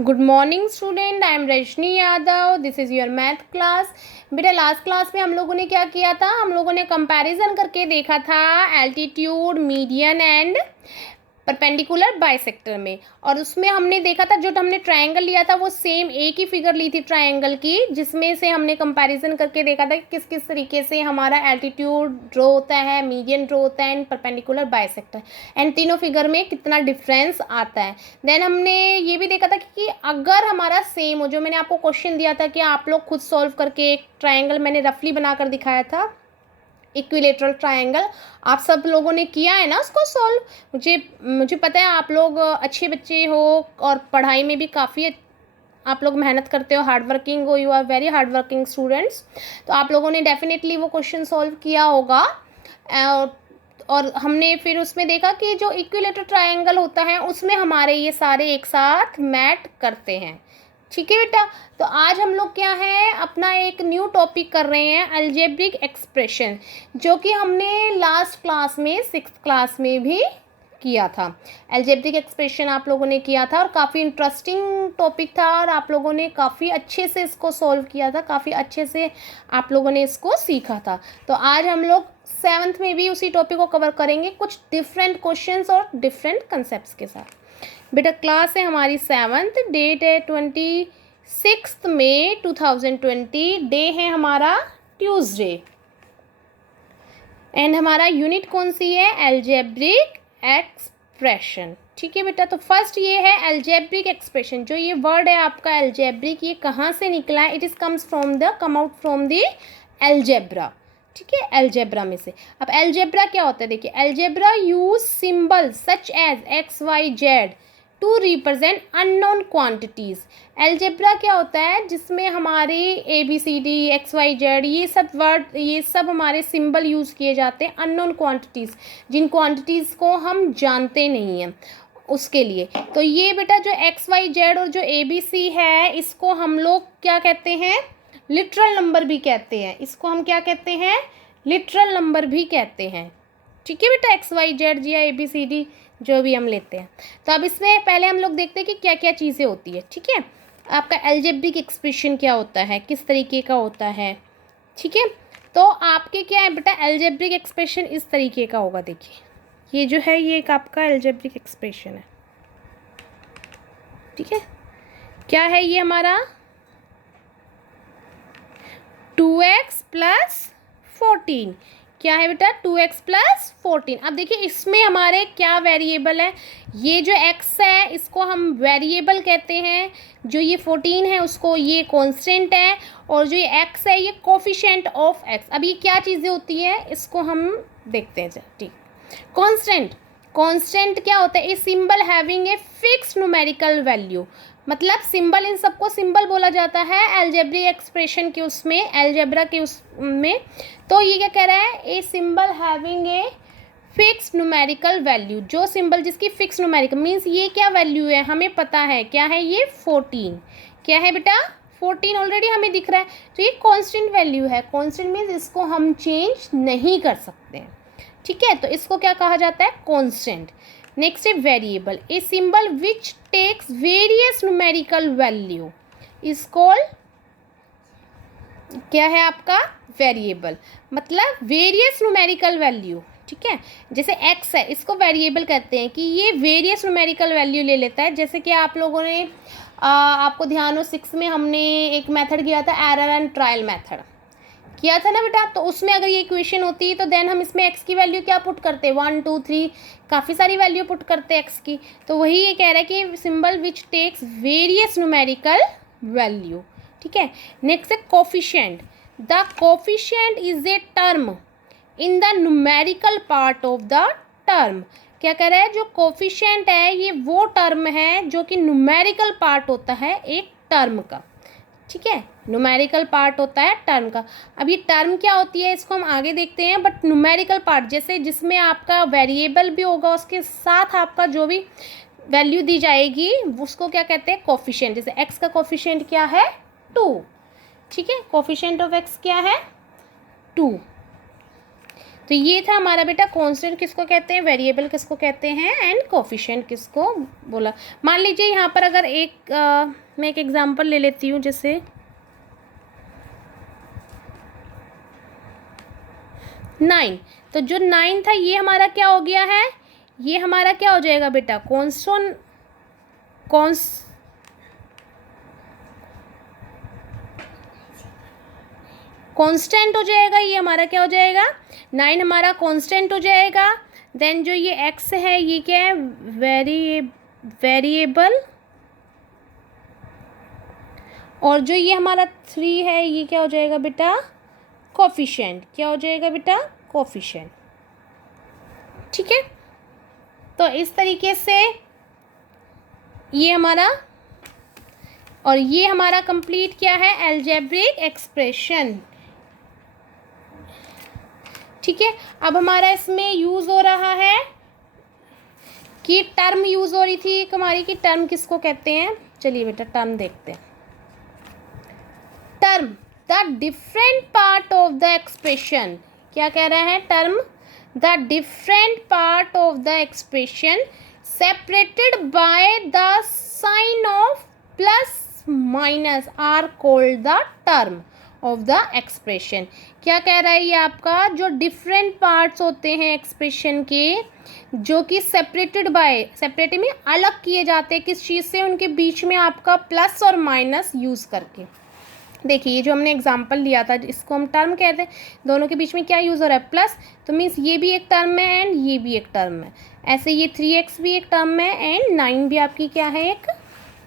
Good morning student, I am Rajni Yadav. This is your math class. बेटा last class में हम लोगों ने क्या किया था, हम लोगों ने कंपैरिजन करके देखा था altitude, median and perpendicular bisector में। और उसमें हमने देखा था जो हमने ट्रायंगल लिया था वो सेम एक ही फिगर ली थी ट्रायंगल की, जिसमें से हमने कंपैरिजन करके देखा था कि किस किस तरीके से हमारा एल्टीट्यूड ड्रॉ होता है, मीडियन ड्रॉ होता है एंड परपेंडिकुलर बाइसेक्टर, एंड तीनों फिगर में कितना डिफरेंस आता है। देन हमने ये भी देखा था कि अगर हमारा सेम हो, जो मैंने आपको क्वेश्चन दिया था कि आप लोग खुद सॉल्व करके, एक ट्रायंगल मैंने रफली बनाकर दिखाया था, इक्विलेटरल ट्रायंगल, आप सब लोगों ने किया है ना उसको सॉल्व। मुझे पता है आप लोग अच्छे बच्चे हो और पढ़ाई में भी काफ़ी आप लोग मेहनत करते हो, हार्ड वर्किंग हो, you are very hard working students. तो आप लोगों ने डेफिनेटली वो क्वेश्चन सॉल्व किया होगा। और हमने फिर उसमें देखा कि जो इक्विलेटरल ट्रायंगल होता है उसमें हमारे ये सारे एक साथ मैट करते हैं। ठीक है बेटा, तो आज हम लोग क्या है अपना एक न्यू टॉपिक कर रहे हैं, अलजेब्रिक एक्सप्रेशन, जो कि हमने लास्ट क्लास में 6th क्लास में भी किया था। अलजेब्रिक एक्सप्रेशन आप लोगों ने किया था और काफ़ी इंटरेस्टिंग टॉपिक था और आप लोगों ने काफ़ी अच्छे से इसको सॉल्व किया था, काफ़ी अच्छे से आप लोगों ने इसको सीखा था। तो आज हम लोग 7th में भी उसी टॉपिक को कवर करेंगे, कुछ डिफरेंट क्वेश्चंस और डिफरेंट कंसेप्ट के साथ। बेटा क्लास है हमारी 7th, डेट है 26 मई 2020, डे है हमारा ट्यूसडे, एंड हमारा यूनिट कौन सी है, अलजेब्रिक एक्सप्रेशन। ठीक है बेटा, तो फर्स्ट ये है अलजेब्रिक एक्सप्रेशन। जो ये वर्ड है आपका अलजेब्रिक, ये कहाँ से निकला है, it is come out from the algebra. ठीक है, अलजेब्रा में से। अब अलजेब्रा क्या होता है, देखिए algebra use symbol such as x y z to represent unknown quantities. Algebra क्या होता है, जिसमें हमारे a b c d x y z ये सब वर्ड, ये सब हमारे सिंबल यूज़ किए जाते हैं अननोन क्वांटिटीज़, जिन क्वांटिटीज़ को हम जानते नहीं हैं उसके लिए। तो ये बेटा जो एक्स वाई जेड और जो ए बी सी है, इसको हम लोग क्या कहते हैं, लिटरल नंबर भी कहते हैं। इसको हम क्या कहते हैं, लिटरल नंबर भी कहते हैं। ठीक है बेटा, एक्स वाई जेड या ए बी सी डी जो भी हम लेते हैं। तो अब इसमें पहले हम लोग देखते हैं कि क्या क्या चीज़ें होती है। ठीक है, आपका अलजेब्रिक एक्सप्रेशन क्या होता है, किस तरीके का होता है। ठीक है, तो आपके क्या है बेटा, अलजेब्रिक एक्सप्रेशन इस तरीके का होगा। देखिए ये जो है ये एक आपका अलजेब्रिक एक्सप्रेशन है। ठीक है, क्या है ये हमारा 2x + 14। क्या है बेटा 2x + 14। अब देखिए इसमें हमारे क्या वेरिएबल है, ये जो x है इसको हम वेरिएबल कहते हैं, जो ये 14 है उसको ये कांस्टेंट है, और जो ये x है ये कोफिशिएंट ऑफ x। अब ये क्या चीज़ें होती है इसको हम देखते हैं। ठीक, कांस्टेंट क्या होता है, a symbol having a fixed numerical value. मतलब सिंबल, इन सबको सिंबल बोला जाता है अलजेब्रिक एक्सप्रेशन के उसमें, अलजेब्रा के उसमें। तो ये क्या कह रहा है, a symbol having a fixed numerical value, जो सिंबल जिसकी फिक्स न्यूमेरिकल मीन्स ये क्या वैल्यू है हमें पता है, क्या है ये 14। क्या है बेटा 14 ऑलरेडी हमें दिख रहा है, तो ये कांस्टेंट वैल्यू है। कांस्टेंट मीन्स इसको हम चेंज नहीं कर सकते हैं। ठीक है, तो इसको क्या कहा जाता है, कांस्टेंट। नेक्स्ट है variable, a symbol which takes various numerical value is called, क्या है आपका वेरिएबल, मतलब वेरियस न्यूमेरिकल वैल्यू। ठीक है, जैसे x है इसको वेरिएबल कहते हैं कि ये वेरियस न्यूमेरिकल वैल्यू ले लेता है। जैसे कि आप लोगों ने आपको ध्यान हो 6 में हमने एक मेथड किया था, एरर एंड ट्रायल मेथड किया था ना बेटा। तो उसमें अगर ये इक्वेशन होती तो देन हम इसमें x की वैल्यू क्या पुट करते, 1 2 3 काफ़ी सारी वैल्यू पुट करते x की। तो वही ये कह रहा है कि symbol which takes various numerical value. ठीक है, नेक्स्ट है coefficient, the coefficient is a term in the numerical part of the term. क्या कह रहा है, जो कोफिशिएंट है ये वो टर्म है जो कि न्यूमेरिकल पार्ट होता है एक टर्म का। ठीक है, न्यूमेरिकल पार्ट होता है टर्म का। अब ये टर्म क्या होती है इसको हम आगे देखते हैं, बट न्यूमेरिकल पार्ट जैसे जिसमें आपका वेरिएबल भी होगा, उसके साथ आपका जो भी वैल्यू दी जाएगी उसको क्या कहते हैं, कोफिशिएंट। जैसे x का कोफिशिएंट क्या है 2। ठीक है, कोफिशिएंट ऑफ x क्या है 2। तो ये था हमारा बेटा कांस्टेंट किसको कहते हैं, वेरिएबल किसको कहते हैं, एंड कोफिशिएंट किसको बोला। मान लीजिए यहाँ पर अगर मैं एक एग्जांपल ले लेती हूँ, जैसे 9। तो जो 9 था ये हमारा क्या हो गया है, ये हमारा क्या हो जाएगा बेटा, कांस्टेंट हो जाएगा। ये हमारा क्या हो जाएगा, 9 हमारा कांस्टेंट हो जाएगा। देन जो ये x है ये क्या है, वेरिएबल। और जो ये हमारा 3 है ये क्या हो जाएगा बेटा, कोफिशिएंट। क्या हो जाएगा बेटा, कोफिशिएंट। ठीक है, तो इस तरीके से ये हमारा, और ये हमारा कंप्लीट क्या है, अलजेब्रिक एक्सप्रेशन। ठीक है, अब हमारा इसमें यूज हो रहा है कि टर्म यूज हो रही थी हमारी, की टर्म किसको कहते हैं। चलिए बेटा टर्म देखते हैं। Term the different part of the expression. क्या कह रहा है, term the different part of the expression separated by the sign of plus minus are called the term of the expression. क्या कह रहा है ये आपका, जो डिफरेंट पार्ट्स होते हैं एक्सप्रेशन के, जो कि सेपरेटेड में अलग किए जाते हैं किस चीज़ से, उनके बीच में आपका प्लस और माइनस यूज़ करके। देखिए ये जो हमने एग्जांपल लिया था इसको हम टर्म कहते हैं, दोनों के बीच में क्या यूज़ हो रहा है, प्लस। तो मीन्स ये भी एक टर्म है एंड ये भी एक टर्म है। ऐसे ये 3x भी एक टर्म है एंड 9 भी आपकी क्या है, एक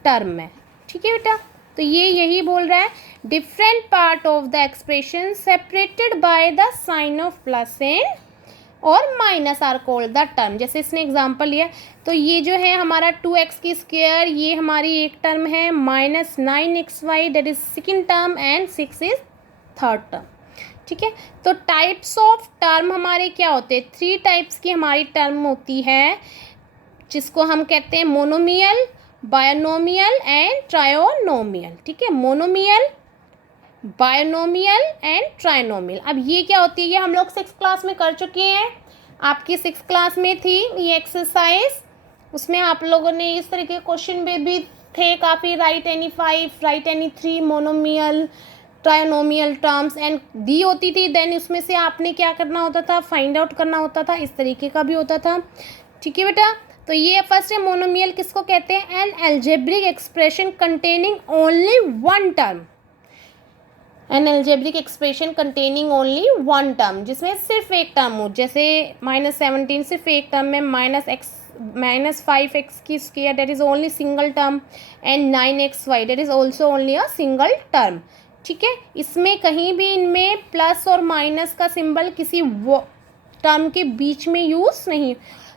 टर्म है। ठीक है बेटा, तो ये यही बोल रहा है, different part of the expression separated by the sign of plus and और minus are called the term. जैसे इसने एग्जांपल लिया, तो ये जो है हमारा 2x की स्क्वायर, ये हमारी एक टर्म है, minus 9xy that is second term and 6 is third term. ठीक है, तो टाइप्स ऑफ टर्म हमारे क्या होते हैं, 3 टाइप्स की हमारी टर्म होती है, जिसको हम कहते हैं मोनोमियल, बायनोमियल एंड ट्रायोनोमियल। ठीक है, मोनोमियल, बायनोमियल एंड ट्राइनोमियल। अब ये क्या होती है, ये हम लोग 6th क्लास में कर चुके हैं, आपकी 6th क्लास में थी ये एक्सरसाइज। उसमें आप लोगों ने इस तरह के क्वेश्चन भी थे काफ़ी, right any 5, right any 3 monomial trinomial terms and the होती थी। देन उसमें से आपने क्या करना होता था, फाइंड आउट करना होता था, इस तरीके का भी होता था। ठीक है बेटा, तो ये फर्स्ट है मोनोमियल किसको कहते हैं, N algebraic expression containing only one term. N algebraic expression containing only one term, जिसमें सिर्फ एक टर्म हो, जैसे -17 सिर्फ एक टर्म में, -5x की square that is only single term and 9xy that is also only a single term. ठीक है, इसमें कहीं भी इनमें प्लस और माइनस का सिंबल किसी टर्म के बीच में यूज़ नहीं,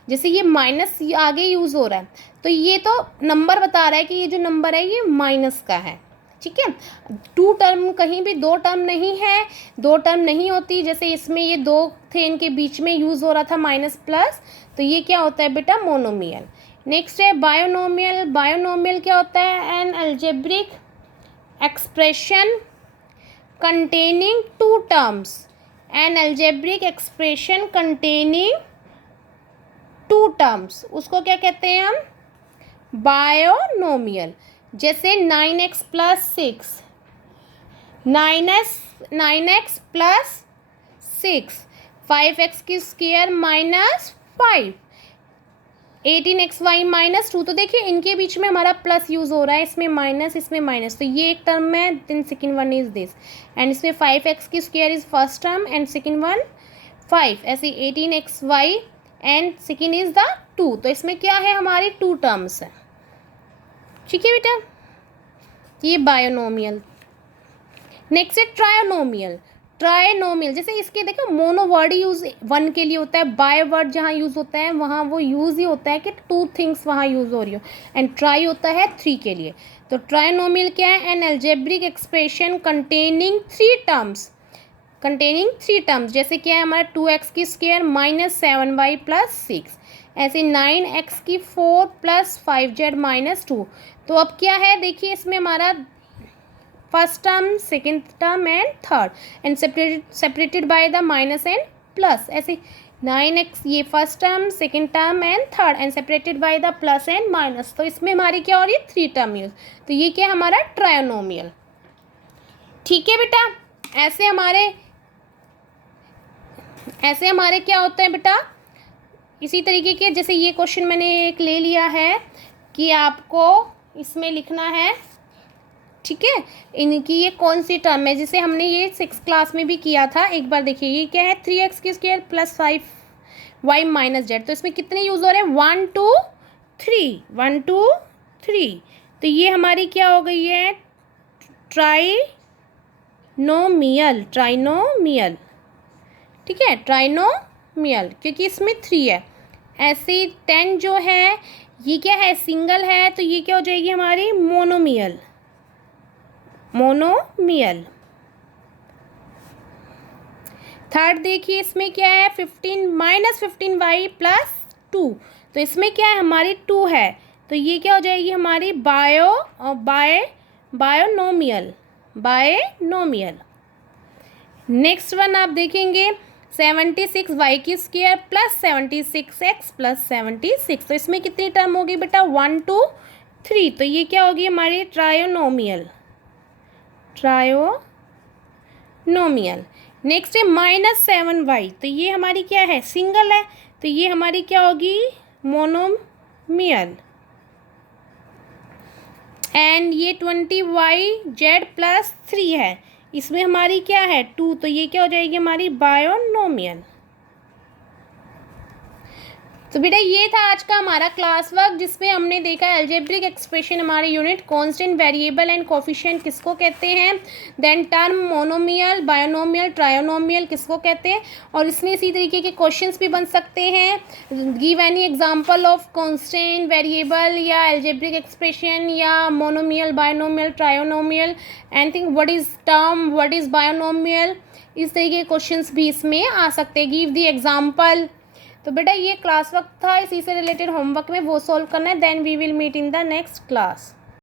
जैसे ये माइनस आगे यूज़ हो रहा है तो ये तो नंबर बता रहा है कि ये जो नंबर है ये माइनस का है। ठीक है, 2 टर्म, कहीं भी 2 टर्म नहीं है, 2 टर्म नहीं होती, जैसे इसमें ये 2 थे, इनके बीच में यूज़ हो रहा था माइनस प्लस, तो ये क्या होता है बेटा, मोनोमियल। नेक्स्ट है बायोनोमियल। बायोनोमियल क्या होता है, N algebraic expression containing 2 terms. N algebraic expression containing 2 terms, उसको क्या कहते हैं हम, बायोनोमियल। जैसे 9x plus 6, 9x plus 6, 5x की स्क्वायर माइनस 5, 18xy माइनस 2। तो देखिए इनके बीच में हमारा प्लस यूज़ हो रहा है, इसमें माइनस इसमें माइनस, तो ये एक टर्म है, then second one is this, and इसमें 5x की square is first term and second one 5, ऐसे 18xy and second is the 2। तो इसमें क्या है, हमारी 2 टर्म्स है। ठीक है बेटा, ये बायोनोमियल। नेक्स्ट है ट्रायोनोमियल। ट्राइनोमियल, जैसे इसके देखो मोनो वर्ड यूज़ 1 के लिए होता है, बाय वर्ड जहाँ यूज़ होता है वहाँ वो यूज़ ही होता है कि 2 थिंग्स वहाँ यूज़ हो रही हो, एंड ट्राई होता है 3 के लिए। तो ट्राइनोमियल क्या है, N algebraic expression containing 3 terms, जैसे क्या है हमारा 2x की स्क्वायर माइनस 7y प्लस 6, ऐसे 9x की 4 प्लस 5z माइनस 2। तो अब क्या है, देखिए इसमें हमारा first term, second term and third, and separated by the minus and plus, ऐसे 9x ये first term, second term and third, and separated by the plus and minus. तो इसमें हमारी क्या हो रही है, 3 टर्म यूज। तो ये क्या हमारा ट्रायनोमियल। ठीक है बेटा, ऐसे हमारे क्या होते हैं बेटा, इसी तरीके के, जैसे ये क्वेश्चन मैंने एक ले लिया है कि आपको इसमें लिखना है, ठीक है, इनकी ये कौन सी टर्म है, जिसे हमने ये 6th क्लास में भी किया था। एक बार देखिए, ये क्या है, 3x² plus 5y minus Z. तो इसमें कितने यूज़ हो रहे हैं, 1 2 3, 1 2 3। तो ये हमारी क्या हो गई है, ट्राइनोमियल, ठीक है, ट्राइनोमियल, क्योंकि इसमें 3 है। ऐसे 10 जो है ये क्या है, सिंगल है, तो ये क्या हो जाएगी हमारी मोनोमियल। थर्ड देखिए, इसमें क्या है, 15 माइनस 15y प्लस 2। तो इसमें क्या है, हमारी 2 है, तो ये क्या हो जाएगी हमारी बायोनोमियल। नेक्स्ट वन आप देखेंगे, 76y² प्लस 76x प्लस 76। तो इसमें कितनी टर्म होगी बेटा, 1 2 3। तो ये क्या होगी हमारी ट्रायोनोमियल। नेक्स्ट है -7y। तो ये हमारी क्या है, सिंगल है, तो ये हमारी क्या होगी, मोनोमियल। एंड ये 20y प्लस 3 है, इसमें हमारी क्या है, 2। तो ये क्या हो जाएगी हमारी बायोनोमियल। तो बेटा ये था आज का हमारा क्लास वर्क, जिसमें हमने देखा अलजेब्रिक एक्सप्रेशन, हमारे unit constant, variable and coefficient किसको कहते हैं, देन टर्म मोनोमियल, बायोनोमियल, ट्रायोनोमियल किसको कहते हैं, और इसमें इसी तरीके के क्वेश्चंस भी बन सकते हैं। Give any example of constant, variable या अलजेब्रिक एक्सप्रेशन या monomial, binomial, trinomial, anything, what is term, what is binomial, इस तरीके के क्वेश्चंस भी इसमें आ सकते हैं। Give the example. तो बेटा ये क्लास वर्क था, इसी से रिलेटेड होमवर्क में वो सॉल्व करना है। Then we will meet in the next class.